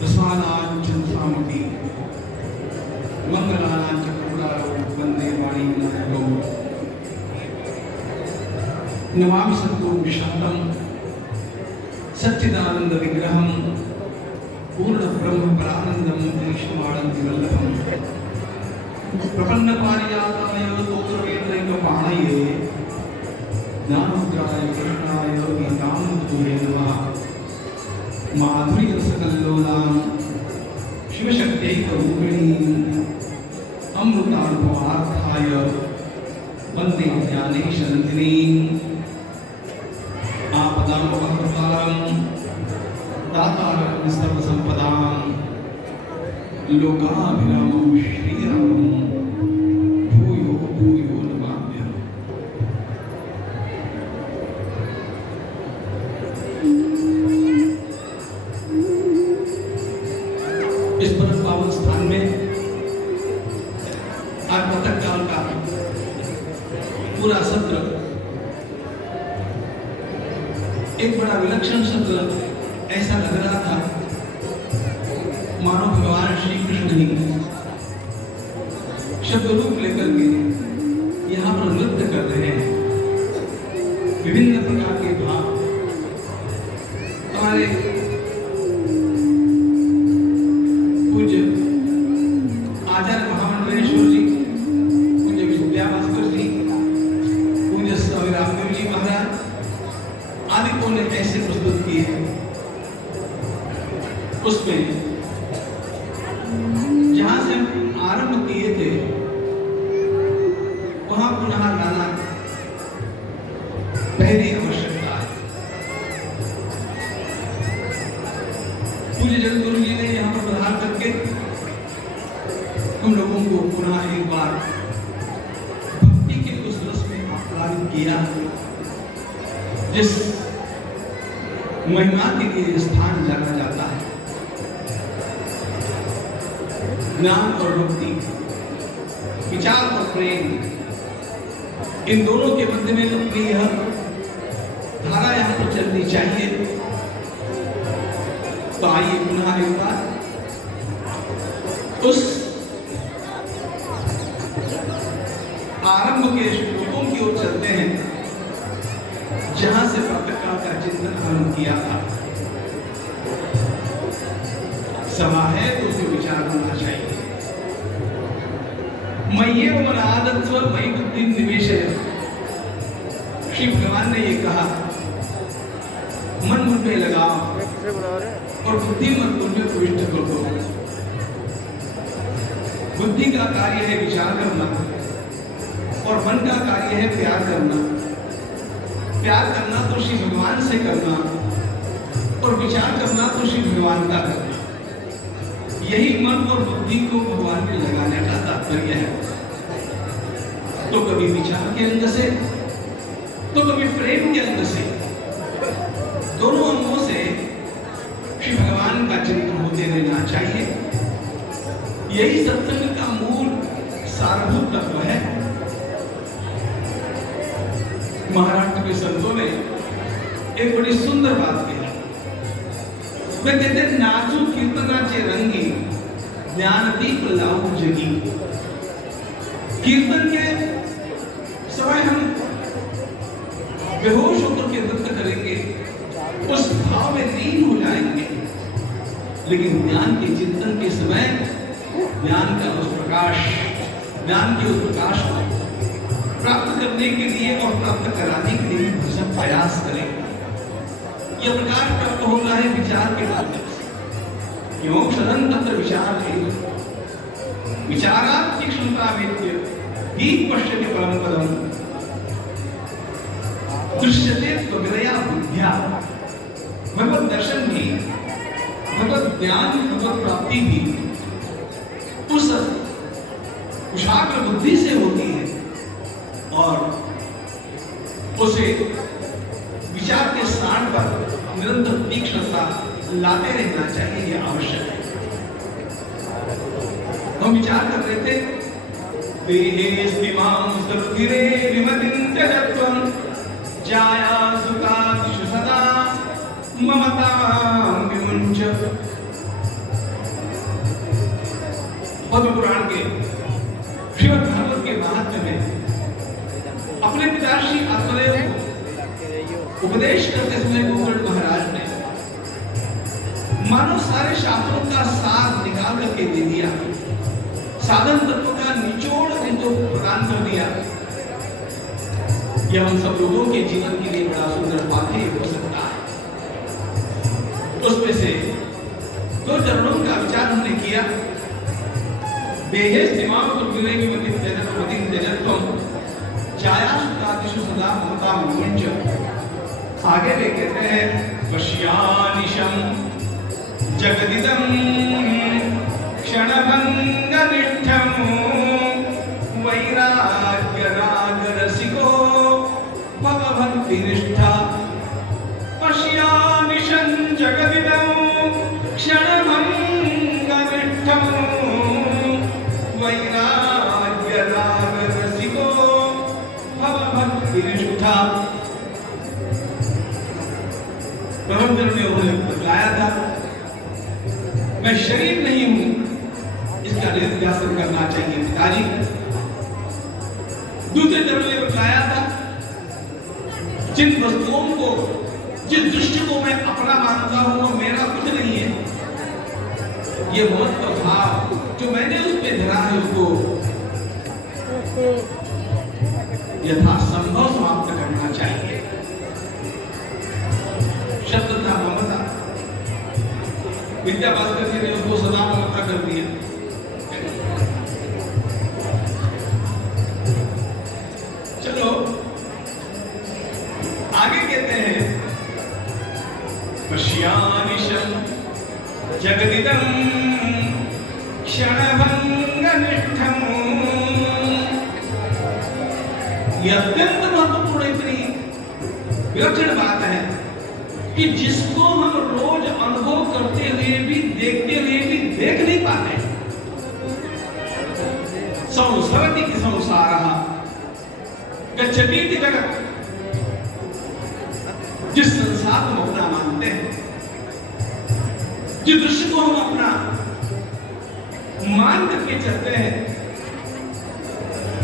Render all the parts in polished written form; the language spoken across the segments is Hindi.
प्रसादाञ्चन्सामपि मङ्गलानाञ्च करुणारो वन्दे वाणी विनायकौ नमामि सद्गुरुं विशालं सच्चिदानन्दविग्रहं पूर्णब्रह्मपरानन्दं ईश्वरानन्दं वल्लभं प्रपन्नपारिजाताय तोत्रवेत्रैकपाणये ज्ञानमुद्राय कृष्णाय गीतामृतये नमः। माधुर्यरसकल्लोलां शिवशक्त्यैकरूपिणीं अमृतानुभवार्थाय वन्दे ज्ञानेशनन्दिनीं आपदामपहर्तारं दातारं सर्वसम्पदां लोकाभिरामं श्रीरामं भूयो भूयो नमाम्यहम्। इस परम पावन स्थान में आज प्रातः काल का पूरा सत्र एक बड़ा विलक्षण सत्र ऐसा लग रहा था मानो भगवान श्री कृष्ण ही शब्द रूप लेकर के यहाँ पर नृत्य कर रहे हैं। विभिन्न प्रकार के भाव हमारे पूज्य आचार्य महामंडलेश्वर जी, पूज्य विद्याभास्कर जी, पूज्य स्वामी रामदेव जी महाराज आदि को ने ऐसे प्रस्तुत किए। उसमें जहां से आरंभ किए थे वहां पुनः लाना पहली आवश्यकता है। पूज्य जगतगुरु जी ने यहाँ पर प्रधान करके हम लोगों को पुनः एक बार भक्ति के उस रस में आप्लावित किया जिस महिमा के लिए स्थान जाना जाता है। ज्ञान और भक्ति, विचार और प्रेम, इन दोनों के मध्य में अपनी यह धारा यहाँ पर चलनी चाहिए। तो आइए पुनः एक बार उस आरंभ के श्लोकों की ओर चलते हैं जहां से प्रातःकाल का चिंतन आरंभ किया था। सभा है तो उसमें विचार होना चाहिए। मय्येव मनादत्स्व मयि बुद्धिं निवेशय। श्री भगवान ने ये कहा, मन मुझ में लगाओ और बुद्धि मन मुझ में प्रविष्ट कर दो। बुद्धि का कार्य है विचार करना और मन का कार्य है प्यार करना। प्यार करना तो श्री भगवान से करना और विचार करना तो श्री भगवान का करना। यही मन और बुद्धि को भगवान में लगाने का तात्पर्य है। तो कभी विचार के अंग से तो कभी प्रेम के अंग से, दोनों अंगों से श्री भगवान का चिंतन होते रहना चाहिए। यही सत्संग का मूल सारभूत तत्व है। महाराष्ट्र के संतों ने एक बड़ी सुंदर बात कही। वे कहते नाचू कीर्तनाचे रंगी ज्ञान दीप लाऊ जगी। कीर्तन के समय हम बेहोश होकर के नृत्य करेंगे, उस भाव में लीन हो जाएंगे, लेकिन ज्ञान के चिंतन के समय ज्ञान के उस प्रकाश को प्राप्त करने के लिए और प्राप्त कराने के लिए भरसक प्रयास करें। यह प्रकाश प्राप्त हो रहा है विचार के माध्यम से। क्यों शरण तंत्र विचार है, विचारात तीक्ष्णता वेद्य ही पश्यति परम पदम दृश्यते त्वविदया बुद्ध्या। भगवत दर्शन भी, भगवत ज्ञान, भगवत प्राप्ति भी उस कुशाग्र बुद्धि से होती है और उसे विचार के स्थान पर निरंतर तीक्ष्णता लाते रहना चाहिए। यह आवश्यक है। हम विचार कर रहे थे देहेस्तिमां सुस्थिरे विमतिं त्यजत्वं जाया सुखादिषु सदा ममतां विमुञ्च। पद्म पुराण के श्रीमद् भागवत के महात्म्य में अपने पिता श्री आत्मदेव को उपदेश करते समय गोकर्ण महाराज ने मानो सारे शास्त्रों का सार निकाल करके दे दिया, साधन तत्व का निचोड़ उनको प्रदान कर दिया। यह हम सब लोगों के जीवन के लिए बड़ा सुंदर वाक्य हो सकता है। उसमें से दो चरणों का विचार हमने किया। देहेश दिमाग तो विवेक मति जगत मति जगत्वम छाया सुतादिषु सदा ममता विमुञ्च। आगे वे कहते हैं वश्यानिशं जगदिदं क्षणभंगनिष्ठं वैराग्यरागरसिको भवभक्तिनिष्ठा। वश्यानिशं जगदिदं क्षणभंगनिष्ठं वैराग्यरागरसिको भवभक्तिनिष्ठा। प्रथम चरण में उन्होंने बतलाया था मैं शरीर नहीं हूं, इसका निध्यासन करना चाहिए पिताजी। दूसरे चरण में बतलाया था जिन वस्तुओं को, जिस दृश्य को मैं अपना मानता हूं वो मेरा कुछ नहीं है, ये महत्व भाव जो मैंने उस पे धरा है उसको यथासंभव समाप्त करना चाहिए। शब्द था ममता, विद्या भास्कर जी ने उसको सदा ममता कर दिया। चलो आगे कहते हैं पश्यानिशं जगदिदं क्षणभंगनिष्ठं। यह अत्यंत महत्वपूर्ण इतनी विलक्षण बात है कि जिसको हम रोज अनुभव करते हुए भी, देखते हुए भी देख नहीं पाते। संसरति की संसारः गच्छति इति जगत। जिस संसार को अपना मानते हैं, जिस दृश्य को हम अपना मान करके चलते हैं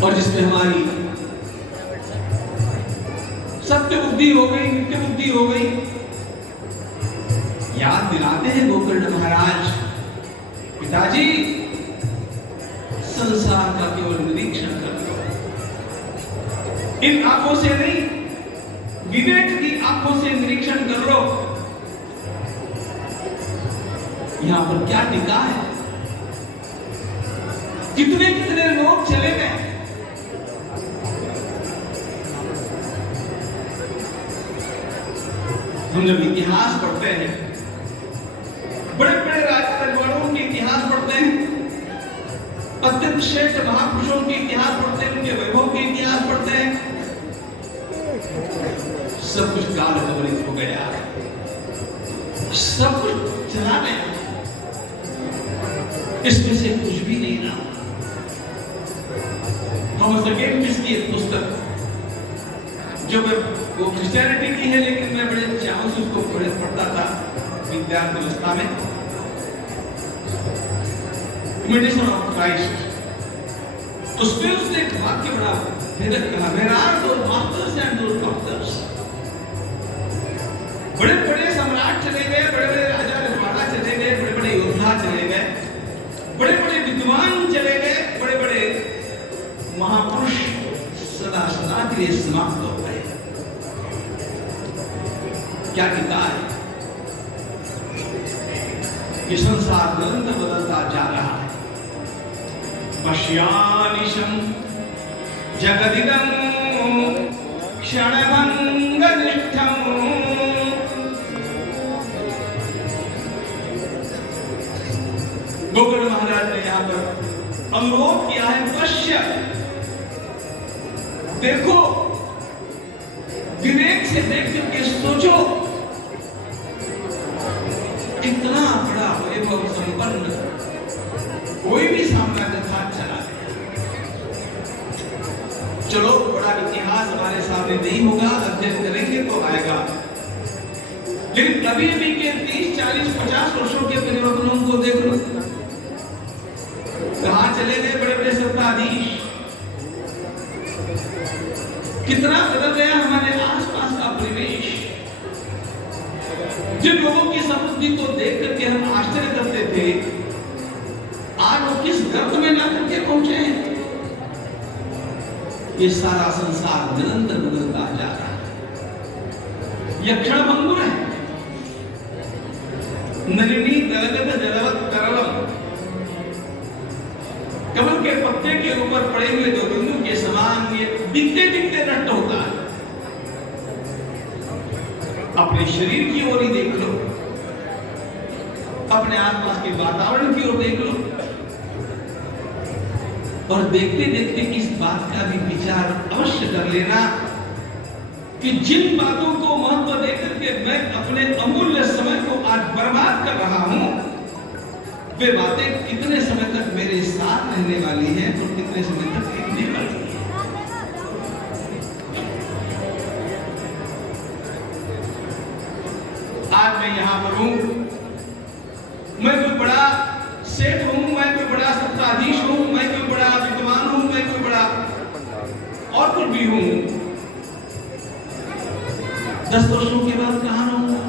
और जिसमें हमारी सत्य बुद्धि हो गई, नित्य बुद्धि हो गई, याद दिलाते हैं गोकर्ण महाराज पिताजी संसार का केवल निरीक्षण कर लो, इन आंखों से नहीं विवेक की आंखों से निरीक्षण कर लो। यहां पर क्या टिका है? कितने कितने लोग चले गए। हम जब इतिहास पढ़ते हैं, बड़े बड़े राजा रजवाड़ों के इतिहास पढ़ते हैं, अत्यंत श्रेष्ठ महापुरुषों के इतिहास पढ़ते हैं, उनके वैभव के इतिहास पढ़ते हैं, सब कुछ काल कवरित हो गया, सब कुछ चला गया, इसमें से कुछ भी नहीं रहा। थॉमस अकेम्पिस की एक पुस्तक जो मैं वो क्रिश्चियनिटी की है, लेकिन मैं बड़े चाव से उसको पढ़ता था विद्यार्थी अवस्था में, इमिटेशन ऑफ क्राइस्ट। उसमें उसने एक वाक्य बड़ा भेदक कहा, there are those masters and those doctors. बड़े बड़े सम्राट चले गए, बड़े बड़े राजा रजवाड़ा चले गए, बड़े बड़े योद्धा चले गए, बड़े बड़े विद्वान चले गए, बड़े बड़े महापुरुष सदा सदा के लिए समाप्त हो गए। क्या कहता है? ये संसार निरंतर बदलता जा रहा है। पश्यानिशं जगदिदं क्षणभंगनिष्ठं। गोकर्ण महाराज ने यहां पर अनुरोध किया है, पश्य, देखो, विवेक से देख करके सोचो। इतना बड़ा वैभव संपन्न कोई भी साम्राज्य था, चला गया। चलो बड़ा इतिहास हमारे सामने नहीं होगा, अध्ययन करेंगे तो आएगा, लेकिन अभी अभी के 30, 40, 50 वर्षों के परिवर्तनों को देख लो, कहां चले गए बड़े बड़े सत्ताधीश, कितना बदल गया हमारे आसपास का परिवेश। जिन लोगों की समृद्धि को देख करके हम आश्चर्य करते थे, आज वो किस गर्त में ना करके पहुंचे हैं। ये सारा संसार निरंतर बदलता जा रहा है। यह क्षणभंगुर है। नलिनी दलगत जलवत तरलम, कमल के पत्ते के ऊपर पड़े हुए दो बिंदु के समान ये दिखते दिखते नष्ट होता है। अपने शरीर की ओर ही देख लो, अपने आसपास के वातावरण की ओर देख लो, और देखते देखते इस बात का भी विचार अवश्य कर लेना कि जिन बातों को महत्व देकर के मैं अपने अमूल्य समय को आज बर्बाद कर रहा हूं, वे बातें कितने समय तक मेरे साथ रहने वाली हैं और कितने समय तक टिकने वाली हैं। आज मैं यहां पर हूं, मैं कोई बड़ा सेठ हूं, मैं कोई बड़ा सत्ताधीश हूं, मैं कोई बड़ा विद्वान हूं, मैं कोई बड़ा और कुछ भी हूं। 10 वर्षों के बाद कहां रहूंगा,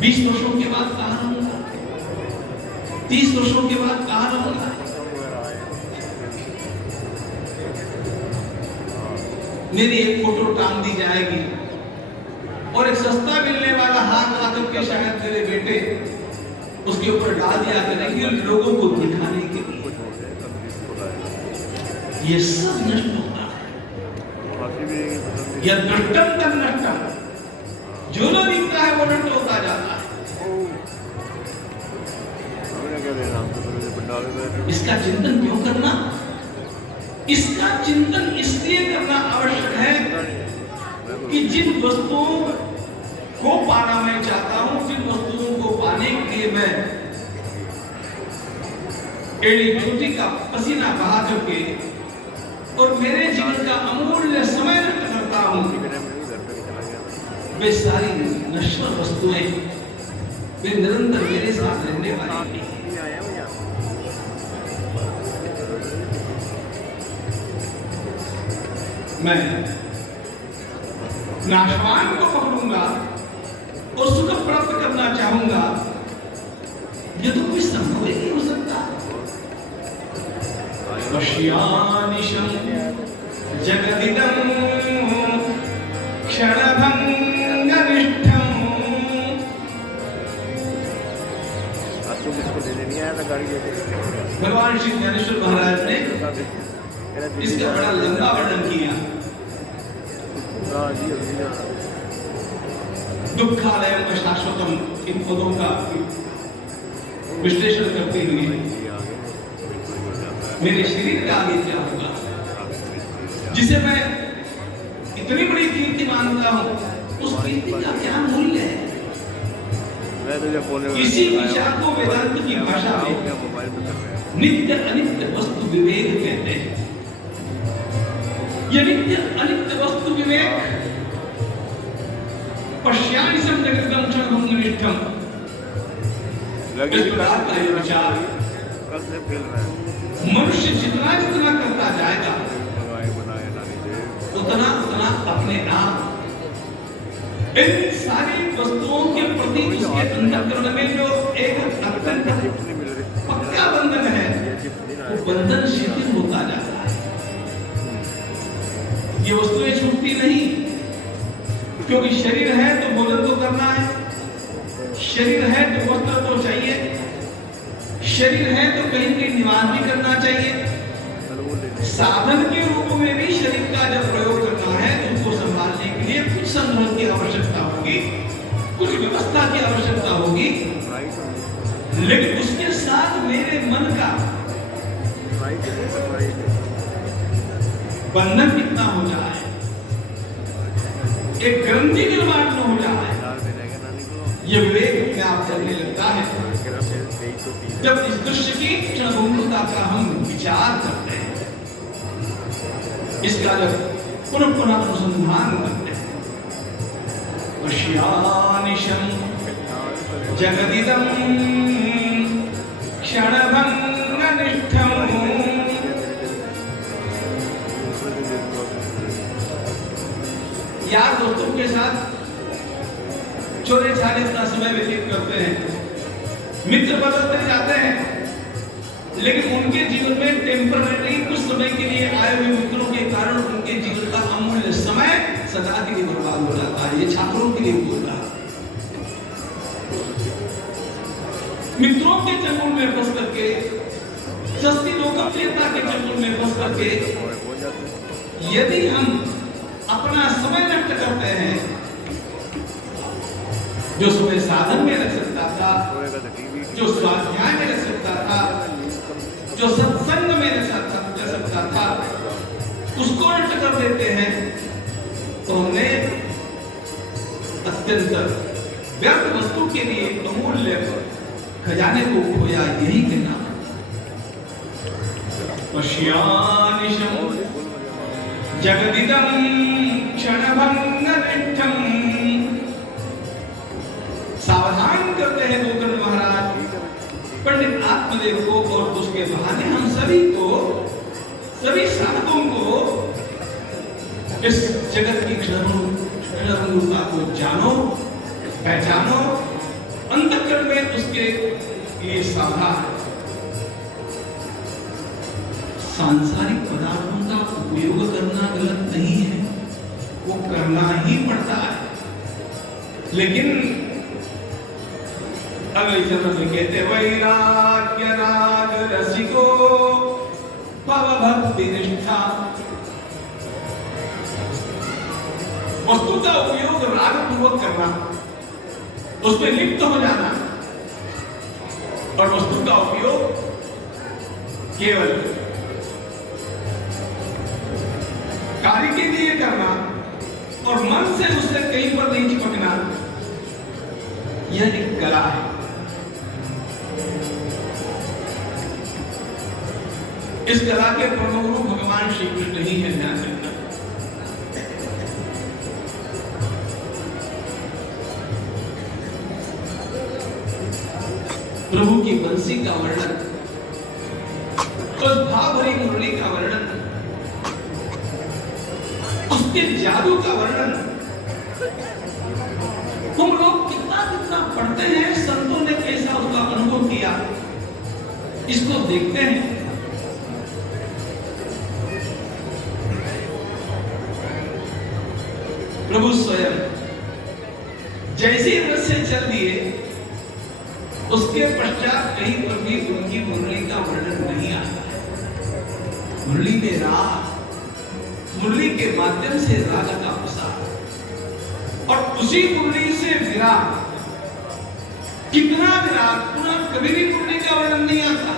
20 वर्षों के बाद कहां रहूंगा, 30 वर्षों के बाद कहां रहूंगा। मेरी एक फोटो टांग दी जाएगी और एक सस्ता मिलने वाला हाथ आकर के शायद मेरे बेटे उसके ऊपर डाल दिया करेंगे लोगों को दिखाने के लिए। ये सब नष्ट होगा। यह नष्टम तक नष्टम, जो न दिखता है वो नष्ट होता जाता है। इसका चिंतन क्यों करना? इसका चिंतन इसलिए करना आवश्यक है कि जिन वस्तुओं को पाना मैं चाहता हूं, जिन वस्तुओं को पाने के लिए मैं एड़ी चोटी का पसीना बहा करके और मेरे जीवन का अमूल्य समय नष्ट करता हूं, वे सारी नश्वर वस्तुएं वे निरंतर मेरे साथ रहने वाली हैं। मैं नाशवान को पकड़ूंगा और सुख प्राप्त करना चाहूंगा, ये तो कोई संभव ही नहीं हो सकता। पश्यानिशं जगदिदं क्षणभंगनिष्ठं। भगवान श्री ज्ञानेश्वर महाराज ने इसका बड़ा लंबा वर्णन किया। दुखालयम अशाश्वतम, इन पदों का विश्लेषण करते हुए मेरे शरीर का आगे क्या होगा, जिसे मैं इतनी बड़ी कीर्ति मानता हूं, उस कीर्ति का क्या मूल्य है? इसी विचार को वेदांत की भाषा में नित्य अनित्य वस्तु विवेक कहते हैं। यह नित्य अनित्य वस्तु विवेक पश्यानिशं जगदिदं क्षणभंगनिष्ठं, इस प्रकार का यह विचार मनुष्य जितना जितना करता जाएगा उतना उतना अपने आप इन सारी वस्तुओं के प्रति उसके अंतःकरण में जो एक अत्यंत पक्का बंधन है, वो बंधन शिथिल होता जाता है। ये वस्तुएं छूटती नहीं, क्योंकि शरीर है तो भोजन तो करना है, शरीर है तो वस्त्र तो चाहिए, शरीर है तो कहीं कहीं निवास भी करना चाहिए। साधन के रूप में भी शरीर का जब प्रयोग करना है तो उसको संभालने के लिए कुछ संग्रह की आवश्यकता होगी, कुछ व्यवस्था की आवश्यकता होगी। लेकिन उसके साथ मेरे मन का बंधन कितना हो जाए, एक ग्रंथि निर्माण न हो जाए, ये विवेक में आप चलने लगता है। जब इस दृश्य की क्षणभंगुरता का हम विचार करते हैं, इसका जब पुनः पुनः अनुसंधान करते हैं, पश्यानिशं जगदिदं क्षणभङ्गनिष्ठम्। यार दोस्तों के साथ चोरे छाने इतना समय व्यतीत करते हैं, मित्र बदलते जाते हैं, लेकिन उनके जीवन में टेम्पररी कुछ समय के लिए आए हुए मित्रों के कारण उनके जीवन का अमूल्य समय सदा के लिए बर्बाद हो जाता है। ये छात्रों के लिए बोल रहा है। मित्रों के चंगुल में फंस करके, सस्ती लोकप्रियता के चंगुल में फंस करके यदि हम अपना समय नष्ट करते हैं, जो समय साधन में रख सकता था, जो स्वाध्याय में रख सकता था, जो सत्संग में रख सकता था, उसको नष्ट कर देते हैं, तो हमने अत्यंत व्यर्थ वस्तु के लिए अमूल्य खजाने को खोया। यही कहना पश्यानिशं जगदिदं क्षणभङ्गनिष्ठम्। सावधान करते हैं गोकर्ण महाराज पंडित आत्मदेव को, और उसके बहाने हम सभी को, सभी साधकों को इस जगत की क्षणभंगुरता को जानो, पहचानो, अंतःकरण में उसके लिए सावधान। सांसारिक पदार्थों का उपयोग करना गलत नहीं है, वो करना ही पड़ता है, लेकिन अगले चरण में कहते वैराग्य राग रसिको भव भक्ति निष्ठा। वस्तु का उपयोग राग पूर्वक करना, उसमें लिप्त हो जाना, और वस्तु का उपयोग केवल कार्य के लिए करना और मन से उससे कहीं पर नहीं चिपकना, यह एक कला है। इस कला के प्रमुख रूप भगवान श्री कृष्ण ही है, ध्यान रखना। प्रभु की बंसी का वर्णन, उस भाव भरी मुरली का वर्णन, उसके जादू का वर्णन हम लोग कितना कितना पढ़ते हैं, संतों ने कैसा उसका अनुभव किया, इसको देखते हैं। प्रभु स्वयं जैसे रथ से चल दिए, उसके पश्चात कहीं पर भी उनकी मुरली का वर्णन नहीं आता है। मुरली में राग, मुरली के माध्यम से राग का प्रसार, और उसी मुरली से विराग। कितना विराग, पुनः कभी भी मुरली का वर्णन नहीं आता।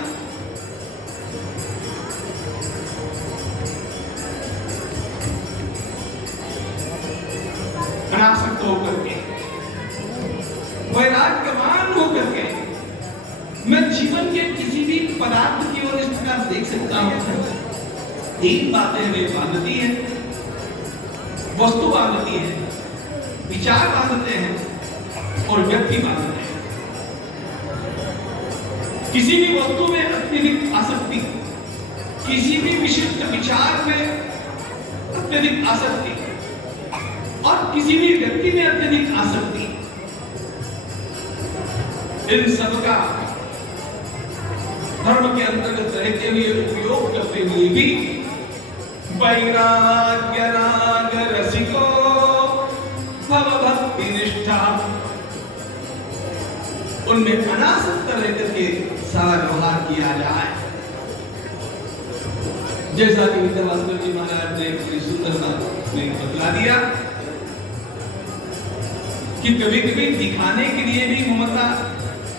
अनासक्त होकर के, वैराग्यवान होकर के मैं जीवन के किसी भी पदार्थ की ओर इस प्रकार देख सकता हूं। तीन बातें वे बांधती हैं, वस्तु बांधती है, विचार बांधते हैं और व्यक्ति बांधते हैं। किसी भी वस्तु में अत्यधिक आसक्ति, किसी भी विशिष्ट विचार में अत्यधिक आसक्ति, और किसी भी व्यक्ति में अत्यधिक आसक्ति, इन सब का धर्म के अंतर्गत रहते हुए उपयोग करते हुए भी वैराग्य राग रसिको भव भक्ति निष्ठा, उनमें अनासक्त रहकर के सारा व्यवहार किया जाए। जैसा कि विद्याभास्कर जी महाराज ने बड़ी सुंदरता में बतला दिया कि कभी कभी दिखाने के लिए भी ममता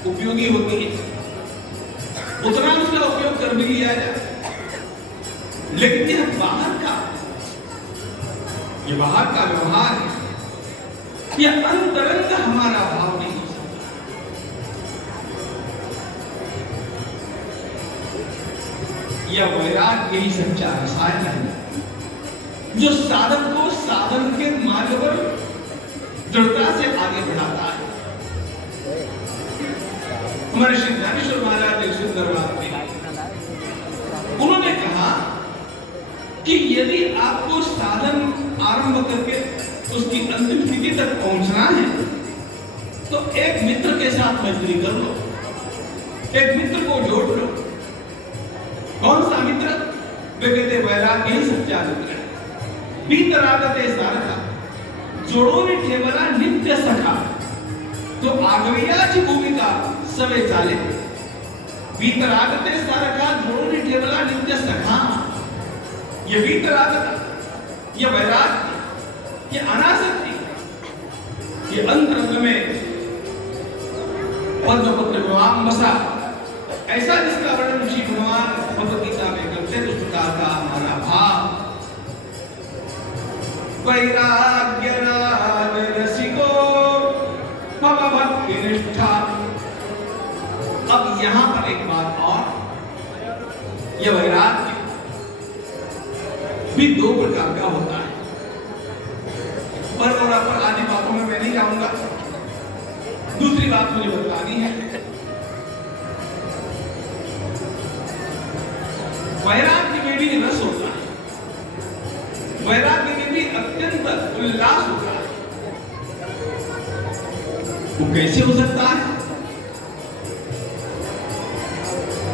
उपयोगी होती है, उतना उसका उपयोग कर भी लिया जाए, लेकिन यह बाहर का व्यवहार है, यह अंतरंग हमारा भाव नहीं हो सकता। यह वैराग्य ही सच्चा रसायन है, जो साधक को साधन के मार्ग पर दृढ़ता से आगे बढ़ाता है। हमारे श्री ज्ञानेश्वर महाराज एक सुंदर बात कही। उन्होंने कहा कि यदि आपको साधन आरंभ करके उसकी अंतिम स्थिति तक पहुंचना है तो एक मित्र के साथ मैत्री कर लो, एक मित्र को जोड़ लो। कौन सा मित्र? वे कहते वैराग्य ही सच्चा मित्र है। बीतरागते सारखा जोड़ोने ठेवला नित्य सखा तो आगवियाची भूमिका सवे चाले। बीतरागते सारखा जोड़ोने ठेवला नित्य सखा। ये बीतरागता, ये वैराग्य, ये अनासक्ति, ये अंतरंग में पद्मपत्र विवाह बसा, ऐसा जिसका वर्णन श्री भगवान भगवद गीता में करते हैं। उस प्रकार का हमारा भाव वैराग्य राग रसिको मम भक्ति निष्ठा। अब यहां पर एक बात और, यह वैराग्य भी दो प्रकार का होता है। पर आदि बातों में मैं नहीं जाऊंगा। दूसरी बात मुझे बतानी है, वैराग्य में भी रस होता है, वैराग्य में भी अत्यंत उल्लास होता है। वो कैसे हो सकता है?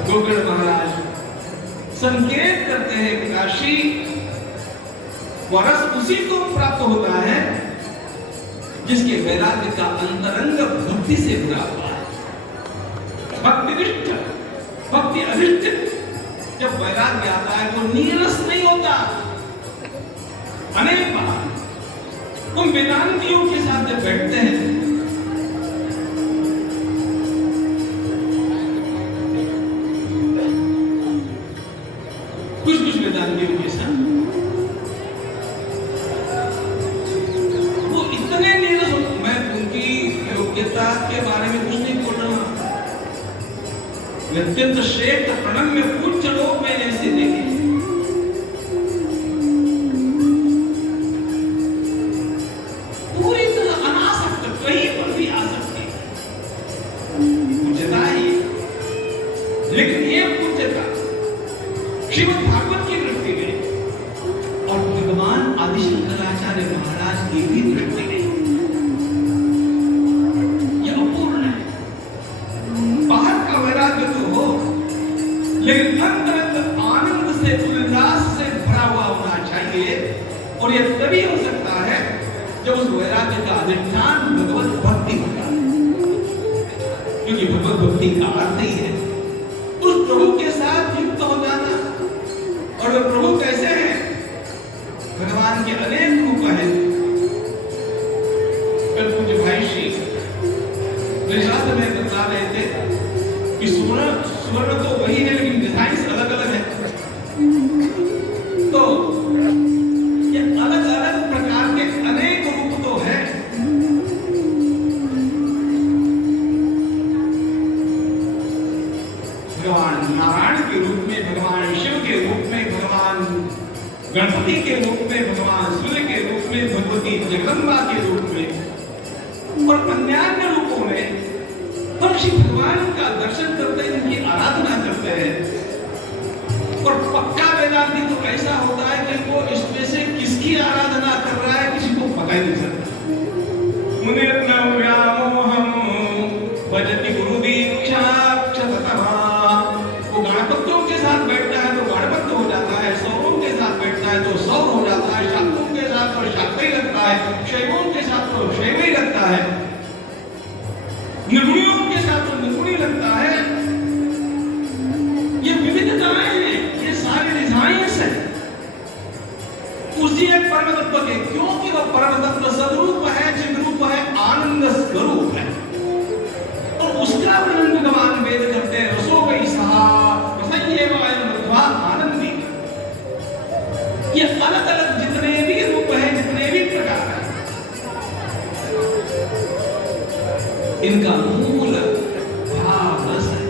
गोकर्ण महाराज संकेत करते हैं कि काशी वरस उसी को प्राप्त होता है जिसके वैराग्य का अंतरंग भक्ति से जुड़ा हुआ है। भक्तिनिष्ठ, भक्ति अधिष्ठित जब वैराग्य आता है तो नीरस नहीं होता। अनेक बार उन वेदांतियों के साथ जब बैठते हैं कुछ वेदांतियों के साथ के बारे में कुछ नहीं बोल रहा। अत्यंत श्रेष्ठ प्रणम्य पूज्य लोग मैंने ऐसे देखे, पूरी तरह अनासक्त, कहीं पर भी आ सकते पूज्यता है। लेकिन ये पूज्यता श्रीमद् भागवत की दृष्टि में और भगवान आदि शंकराचार्य महाराज की भी दृष्टि में लेकिन अंतरंग आनंद से, उल्लास से भरा हुआ होना चाहिए। और यह तभी हो सकता है जब उस वैराग्य का अधिष्ठान भगवत भक्ति होता है, क्योंकि भगवत भक्ति का अर्थ ही है उस प्रभु के साथ युक्त हो जाना। और वह प्रभु कैसे हैं? भगवान के अनेक रूप हैं। कल पूज्य भाई श्री शास्त्र में बता रहे थे कि स्वर्ण तो वही है लेकिन डिजाइन अलग अलग है। तो ये अलग अलग प्रकार के अनेक रूप तो है। भगवान नारायण के रूप में, भगवान शिव के रूप में, भगवान गणपति के रूप में, भगवान सूर्य के रूप में, भगवती जगदम्बा के रूप में और अन्य रूपों में हम श्री भगवान का दर्शन करते हैं, उनकी आराधना करते हैं। और पक्का वेदांती तो ऐसा होता है कि वो इसमें से किसकी आराधना कर रहा है किसी को पता ही नहीं चलता। मुने व्यामोहम भजति गुरु दीक्षा क्षततमा। वो गणपतियों के साथ बैठता है तो गणपति हो जाता है, सौरों के साथ बैठता है तो सौर हो जाता है, शाक्तों के साथ तो शाक्त ही लगता है, शैवों के साथ तो शैव ही लगता है, निर्गुणियों के साथ तो निर्गुणी लगता है। ये विविधताएं हैं, ये सारे डिजाइन्स हैं उसी एक परम तत्व के, क्योंकि वह परम तत्व सदरूप है, चिद्रूप है, आनंद स्वरूप है। और उसका वर्णन भगवान वेद करते हैं, रसो वै सहा रसय्येव अयं मध्वा आनंदी। ये अलग अलग जितने भी रूप हैं, जितने भी प्रकार हैं, इनका मूल भाव रस है।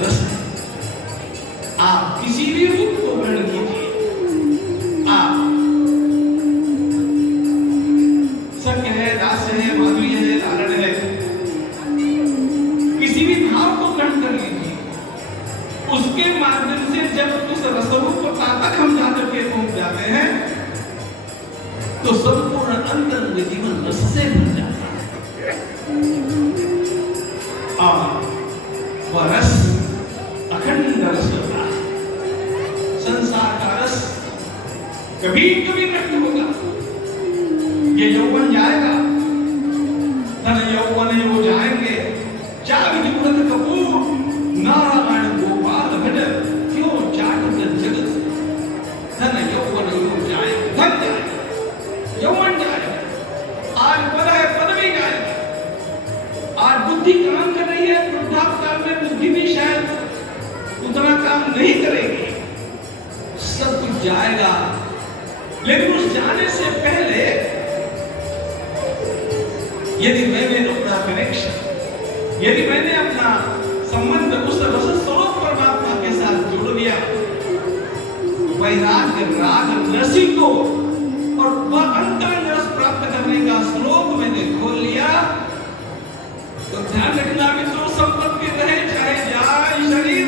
रस है। आप किसी भी रूप को वर्णन कीजिए, आप सत्य किसी भी भाव को ग्रहण कर लीजिए, उसके माध्यम से जब उस रसरूपता तक हम जाकर के पहुंच जाते हैं तो संपूर्ण अंतरंग जीवन रस से भर जाता है। और वह रस अखंड रस होता है। संसार का रस कभी कभी नष्ट होगा, ये यौवन जाएगा, धन यौवन वो जाएंगे, चाबी जुगत कपूर नारायण गोपाल भजन क्यों चाटत जगत, धन यौवन वो जाए, धन जाएगा, यौवन जाएगा, आज पद है पद भी जाएगा, आज बुद्धि काम कर रही है, वृद्धावस्था में बुद्धि भी शायद उतना काम नहीं करेगी, सब कुछ जाएगा। लेकिन उस जाने से पहले यदि मैंने अपना कनेक्शन, यदि मैंने अपना संबंध उस रस स्वरूप परमात्मा के साथ जोड़ लिया, वैराग्य राग रसी को और वह अंतरंग रस प्राप्त करने का श्लोक मैंने खोल लिया, तो ध्यान रखना मित्रों, संपत्ति रहे चाहे जाए शरीर,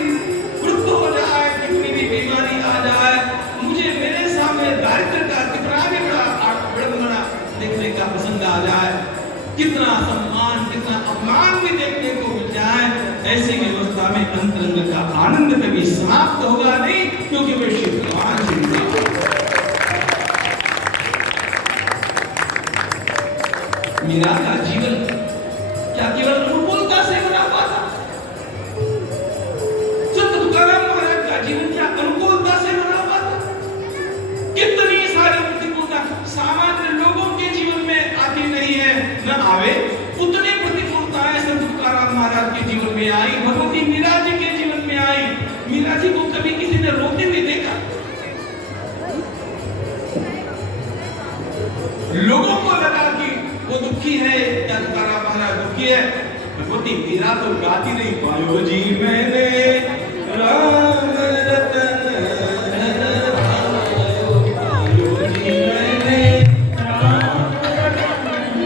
वृद्ध हो जाए, कितनी भी बीमारी आ जाए, मुझे मेरे सामने दारिद्र का कितना भी बड़ा विडंबना देखने का प्रसंग आ जाए, कितना सम्मान कितना अपमान भी देखने को मिल जाए, ऐसी व्यवस्था में अंतरंग का आनंद कभी समाप्त होगा नहीं, क्योंकि वे श्री भगवान श्री मीरा का जीवन क्या केवल अनुकूलता से बना हुआ था? संत तुकाराम महाराज का जीवन क्या अनुकूलता से बना हुआ था? कितनी सारी प्रतिकूलता सामान्य लोगों के जीवन में आती नहीं है, न आवे उतनी प्रतिकूलताएं संत तुकाराम महाराज के जीवन में आई, भगवती मीरा जी के जीवन में आई। मीरा जी को कभी किसी ने रोते हुए देखा? लोगों को लगा कि वो दुखी है या तुकाराम महाराज दुखी है, भगवती मीरा तो गाती नहीं, पायो जी मैंने राम रतन, पायो जी मैंने राम रतन,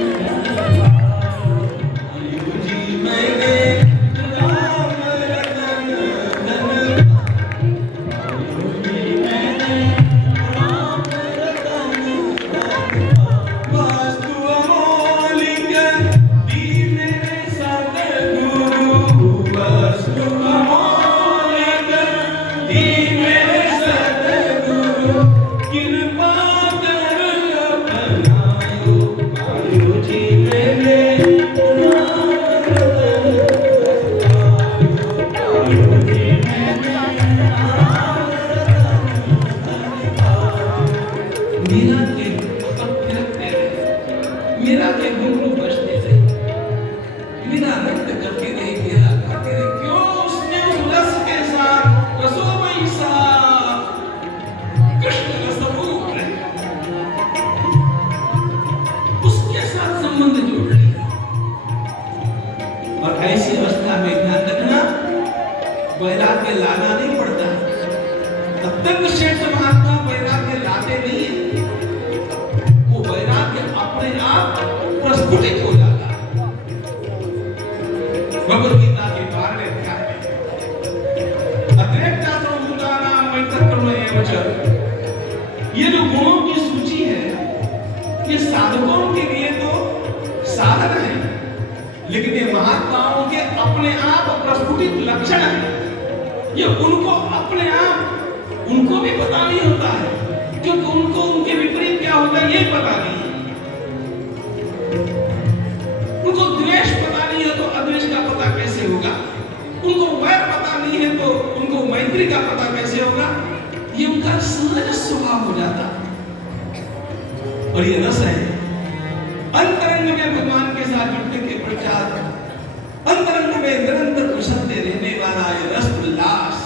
पायो जी मैंने राम रतन, पायो जी मैंने राम रतन, वास्तु अमोलिक दीन सतगुरु, वास्तु अमोलिक दीन सतगुरु, कृपा कर अपनायो, पायो जी मैंने राम रतन, पायो जी मैंने राम रतन। मीरा के पद थिरकते रहे, मीरा के घुंघरू बजते रहे, मीरा नृत्य करती रही, मीरा गाती रही, क्यों? उसने उस रस के साथ रसोमयी सा कृष्ण रसरूप है, उसके साथ संबंध जोड़ लिया। और ऐसी अवस्था में ध्यान रखना, वैराग्य लाना नहीं पड़ता, तब तक श्रेष्ठ महात्मा वैराग्य लाते नहीं है, वो वैराग्य अपने आप प्रस्फुटित हो जाता है। भगवद गीता के 12वें अध्याय में अतिरेकता सर्वभूतानां मैत्रकर्म एव च, ये जो गुणों की सूची है, ये साधकों के लिए तो साधन है, लेकिन ये महात्माओं के अपने आप प्रस्फुटित लक्षण है। ये उनको अपने आप उनको भी पता नहीं होता है, क्योंकि उनको उनके विपरीत क्या होता है ये पता नहीं है। उनको द्वेष पता नहीं है तो अद्वेष का पता कैसे होगा, उनको वैर पता नहीं है तो उनको मैत्री का पता कैसे होगा। ये उनका सहज स्वभाव हो जाता। और ये रस है अंतरंग में भगवान के साथ जुड़ने के पश्चात, अंतरंग में निरंतर उछलते रहने वाला ये रस उल्लास,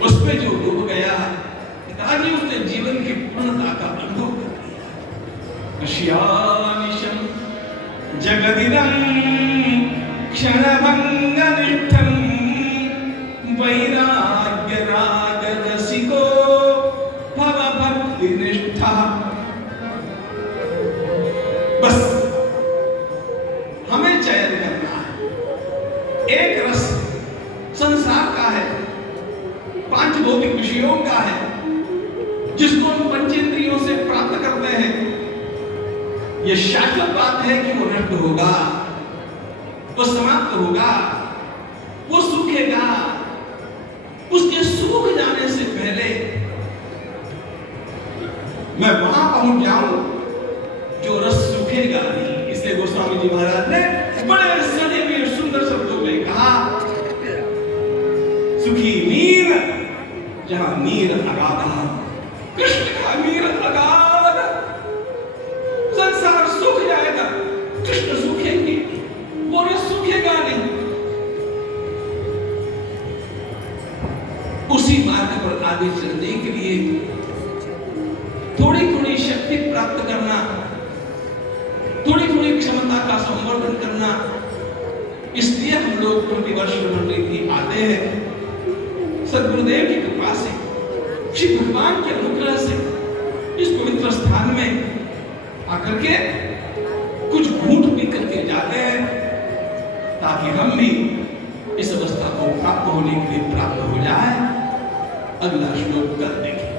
उस पे जो डूब गया, पिताजी उसने जीवन की पूर्णता का अनुभव कर लिया। अश्यानिशम जगदिदं क्षणभंगनिष्ठं वैराग्य राग रसिको भवभक्तिनिष्ठः। बस हमें चयन करना है, भौतिक विषयों का है, जिसको हम पंचेंद्रियों से प्राप्त करते हैं, यह शाश्वत बात है कि वो नष्ट होगा, वो समाप्त होगा, वो सूखेगा। उसके सूख जाने से पहले मैं वहां पहुंच जाऊं जो रस सूखेगा नहीं। इसलिए गोस्वामी जी महाराज ने बड़े सजे हुए सुंदर शब्दों में कहा, सुखी नीर जहां नीर अगाधा, कृष्ण का नीर अगाध। संसार सूख जाएगा, कृष्ण सूखेंगे, वो रस सूखेगा नहीं। उसी मार्ग पर आगे चलने के लिए थोड़ी थोड़ी शक्ति प्राप्त करना, थोड़ी थोड़ी क्षमता का संवर्धन करना, इसलिए हम लोग प्रतिवर्ष मंडली आते हैं। सद्गुरुदेव की कृपा से, श्री भगवान के अनुग्रह से इस पवित्र स्थान में आकर के कुछ घूंट पी करके जाते हैं, ताकि हम भी इस अवस्था को प्राप्त होने के लिए प्राप्त हो जाए। अगला श्लोक कर देखें।